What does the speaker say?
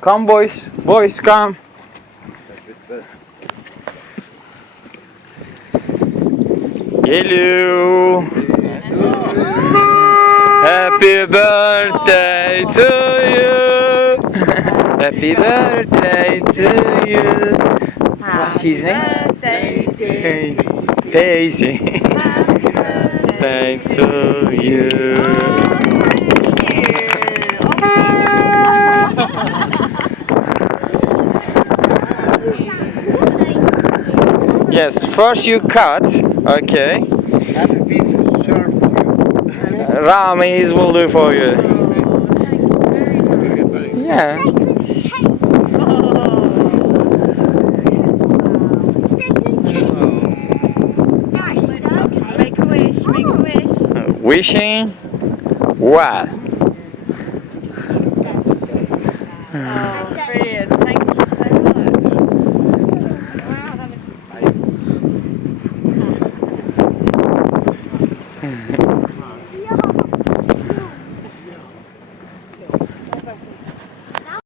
Come boys, boys come. Hello. Happy birthday to you. Happy birthday to you. What's his name? Hey, Daisy. Happy birthday to you. Yes, first you cut, okay. And beef served for you. Ramiz will do for you. Yeah. Make a wish, make a wish. Wishing well. Oh, brilliant. Thank you so much. Wow, that was...